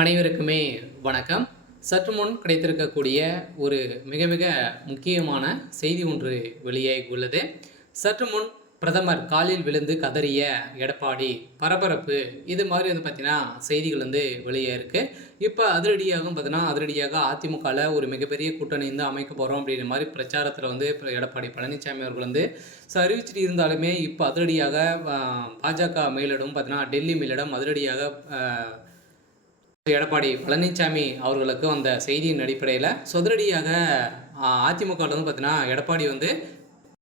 அனைவருக்குமே வணக்கம். சற்று முன் கிடைத்திருக்கக்கூடிய ஒரு மிக மிக முக்கியமான செய்தி ஒன்று வெளியாகி உள்ளது. சற்று முன் பிரதமர் காலில் விழுந்து கதறிய எடப்பாடி பரபரப்பு, இது மாதிரி பார்த்தீங்கன்னா செய்திகள் வெளியே இப்போ அதிரடியாக அதிமுகவில் ஒரு மிகப்பெரிய கூட்டணி அமைக்க போகிறோம் அப்படின்ற மாதிரி பிரச்சாரத்தில் இப்போ எடப்பாடி பழனிசாமி அவர்கள் அறிவிச்சிட்டு இருந்தாலுமே இப்போ அதிரடியாக பாஜக மேலிடம் பார்த்தீங்கன்னா டெல்லி மேலிடம் அதிரடியாக எடப்பாடி பழனிசாமி அவர்களுக்கு அந்த செய்தியின் அடிப்படையில் சொதரடியாக அதிமுகவில் பார்த்தீங்கன்னா எடப்பாடி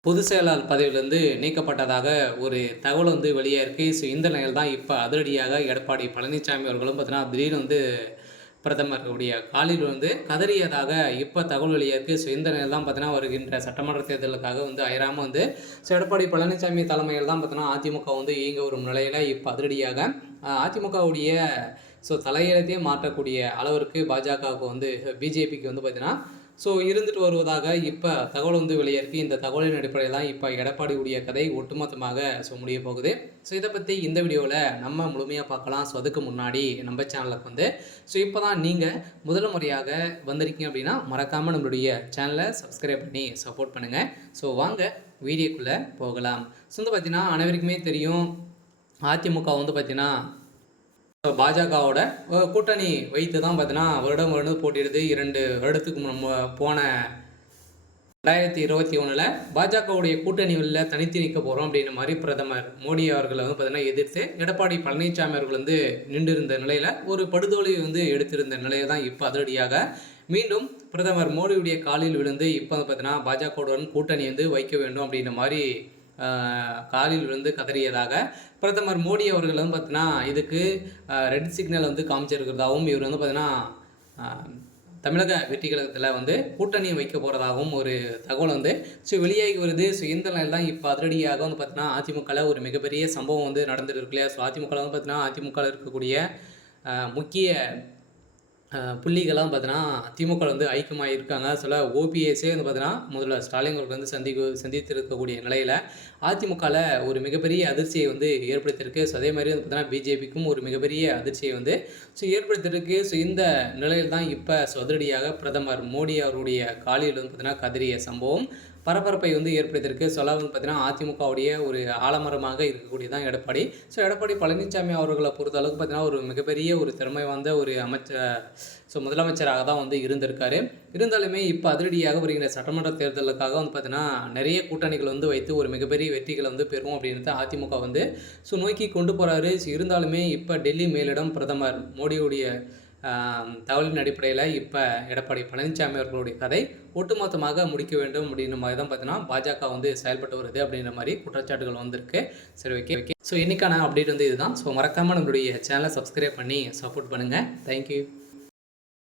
பொதுச் செயலாளர் பதவியிலிருந்து நீக்கப்பட்டதாக ஒரு தகவல் வெளியே இருக்குது. ஸோ இந்த நிலையில் தான் இப்போ அதிரடியாக எடப்பாடி பழனிசாமி அவர்களும் பார்த்தீங்கன்னா திடீர்னு பிரதமருடைய காலில் கதறியதாக இப்போ தகவல் வெளியே இருக்குது. ஸோ இந்த நிலையில் தான் பார்த்தீங்கன்னா வருகின்ற சட்டமன்ற தேர்தலுக்காக அயராமல் ஸோ எடப்பாடி பழனிசாமி தலைமையில் தான் பார்த்தீங்கன்னா அதிமுக இயங்க வரும் நிலையில் இப்போ அதிரடியாக அதிமுகவுடைய தலையெழுத்தையே மாற்றக்கூடிய அளவிற்கு பாஜகவுக்கு பிஜேபிக்கு பார்த்தீங்கன்னா இருந்துட்டு வருவதாக இப்போ தகவல் வெளியேற்கு. இந்த தகவலின் அடிப்படையில் தான் இப்போ எடப்பாடியுடைய கதை ஒட்டுமொத்தமாக முடிய போகுது. இதை பற்றி இந்த வீடியோவில் நம்ம முழுமையாக பார்க்கலாம். அதுக்கு முன்னாடி நம்ம சேனலுக்கு இப்போ தான் நீங்கள் முதல் முறையாக வந்திருக்கீங்க அப்படின்னா மறக்காமல் நம்மளுடைய சேனலை சப்ஸ்கிரைப் பண்ணி சப்போர்ட் பண்ணுங்கள். வாங்க வீடியோக்குள்ளே போகலாம். பார்த்தீங்கன்னா அனைவருக்குமே தெரியும், அதிமுக பார்த்தீங்கன்னா பாஜகவோட கூட்டணி வைத்து தான் பார்த்தீங்கன்னா வருடம் போட்டிடுது. 2 வருடத்துக்கு போன 2021 பாஜகவுடைய கூட்டணிகளில் தனித்து நிற்க போகிறோம் அப்படின்ற மாதிரி பிரதமர் மோடி அவர்களை பார்த்தீங்கன்னா எதிர்த்து எடப்பாடி பழனிசாமி அவர்கள் நின்றிருந்த நிலையில் ஒரு படுதோலை எடுத்திருந்த நிலையை தான் இப்போ அதிரடியாக மீண்டும் பிரதமர் மோடியுடைய காலில் விழுந்து இப்போ பார்த்தீங்கன்னா பாஜகவுடன் கூட்டணி வைக்க வேண்டும் அப்படின்ற மாதிரி காலில் விழுந்து கதறியதாக பிரதமர் மோடி அவர்கள் பார்த்தீங்கன்னா இதுக்கு ரெட் சிக்னல் காமிச்சிருக்கிறதாகவும் இவர் பார்த்தீங்கன்னா தமிழக வெற்றி கழகத்தில் கூட்டணி வைக்க போகிறதாகவும் ஒரு தகவல் வெளியாகி வருது. இந்த நிலையில் தான் இப்போ அதிரடியாக பார்த்தீங்கன்னா அதிமுகவில் ஒரு மிகப்பெரிய சம்பவம் நடந்துட்டு இருக்கு இல்லையா. அதிமுகவில் பார்த்தீங்கன்னா அதிமுகவில் இருக்கக்கூடிய முக்கிய புள்ளிகள்லாம் பார்த்தீங்கன்னா திமுக ஐக்கியமாக இருக்காங்க. சில ஓபிஎஸ்ஸே பார்த்தீங்கன்னா முதல்ல ஸ்டாலின் அவர்கள் சந்தித்திருக்கக்கூடிய நிலையில் அதிமுகவில் ஒரு மிகப்பெரிய அதிர்ச்சியை ஏற்படுத்தியிருக்கு. அதே மாதிரி பார்த்தீங்கன்னா பிஜேபிக்கும் ஒரு மிகப்பெரிய அதிர்ச்சியை ஏற்படுத்தியிருக்கு. இந்த நிலையில் தான் இப்போ அதிரடியாக பிரதமர் மோடி அவருடைய காலில் பார்த்தீங்கன்னா கதறிய சம்பவம் பரபரப்பை ஏற்படுத்தியிருக்கு. பார்த்தீங்கன்னா அதிமுகவுடைய ஒரு ஆலமரமாக இருக்கக்கூடியதான் எடப்பாடி. எடப்பாடி பழனிசாமி அவர்களை பொறுத்த அளவுக்கு பார்த்தீங்கன்னா ஒரு மிகப்பெரிய ஒரு திறமை வாய்ந்த ஒரு முதலமைச்சராக தான் இருந்திருக்காரு. இருந்தாலுமே இப்போ அதிரடியாக வருகின்ற சட்டமன்ற தேர்தலுக்காக பார்த்தீங்கன்னா நிறைய கூட்டணிகள் வைத்து ஒரு மிகப்பெரிய வெற்றிகளை பெறுவோம் அப்படின்றது அதிமுக நோக்கி கொண்டு போகிறாரு. இருந்தாலுமே இப்போ டெல்லி மேலிடம் பிரதமர் மோடியுடைய தகவலின் அடிப்படையில் இப்போ எடப்பாடி பழனிசாமி அவர்களுடைய கதை ஒட்டுமொத்தமாக முடிக்க வேண்டும் அப்படின்ற மாதிரி தான் பார்த்தீங்கன்னா பாஜக செயல்பட்டு வருது அப்படின்ற மாதிரி குற்றச்சாட்டுகள் வந்திருக்கு. சரி, ஓகே. இன்றைக்கான அப்டேட் இதுதான். மறக்காமல் நம்மளுடைய சேனலை சப்ஸ்கிரைப் பண்ணி சப்போர்ட் பண்ணுங்கள். தேங்க்யூ.